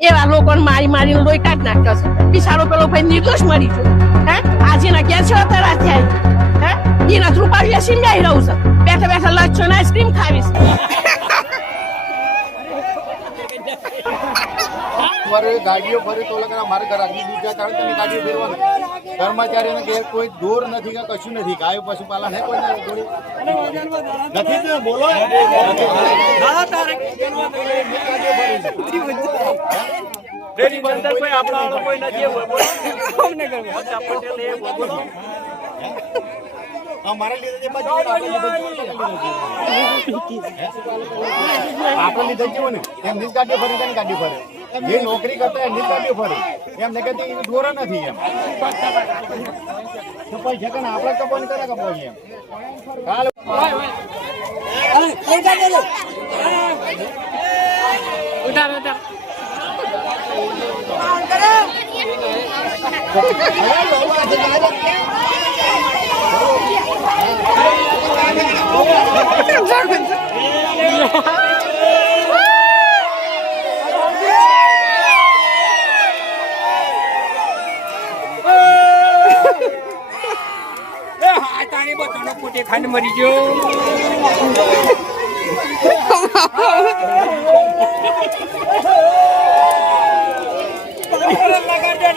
એવા લોકોને મારીને લોહી કાઢ નાખતો છે. બિચારો પેલો ભાઈ નિર્દોષ મરી ગયો. હે આજે ના ક્યાં છે અત્યારે થયા હે એના રૂપાળિયા સિંગાઈ રહું છે. બેઠા બેઠા લચ્છો ને આઈસ્ક્રીમ ખાવીશ. ગાડીઓ ફરી તો લગા મારે ઘર આગળ બીજા કારણ તમે ગાડીઓ ફેરવાનું કર્મચારીઓને કે કોઈ દૂર નથી કે કશું નથી ગાયો પશુપાલન હે કોઈ નથી તો બોલો રેડી બંદર કોઈ આપણા વાળો કોઈ નથી અમને બોલો મારા લીધે આપણે લીધે કેવું ને એમની જ ગાડીઓ ફરી તેની ગાડીઓ ફરે જે નોકરી કરતા એમની જ ગાડીઓ ફરે એમને કહેતી દોર નથી એમ પૈસા કે આપણે કપોઈ કરે કપોઈ એમ કાલ ખાઈને મરી ગયો લગાડે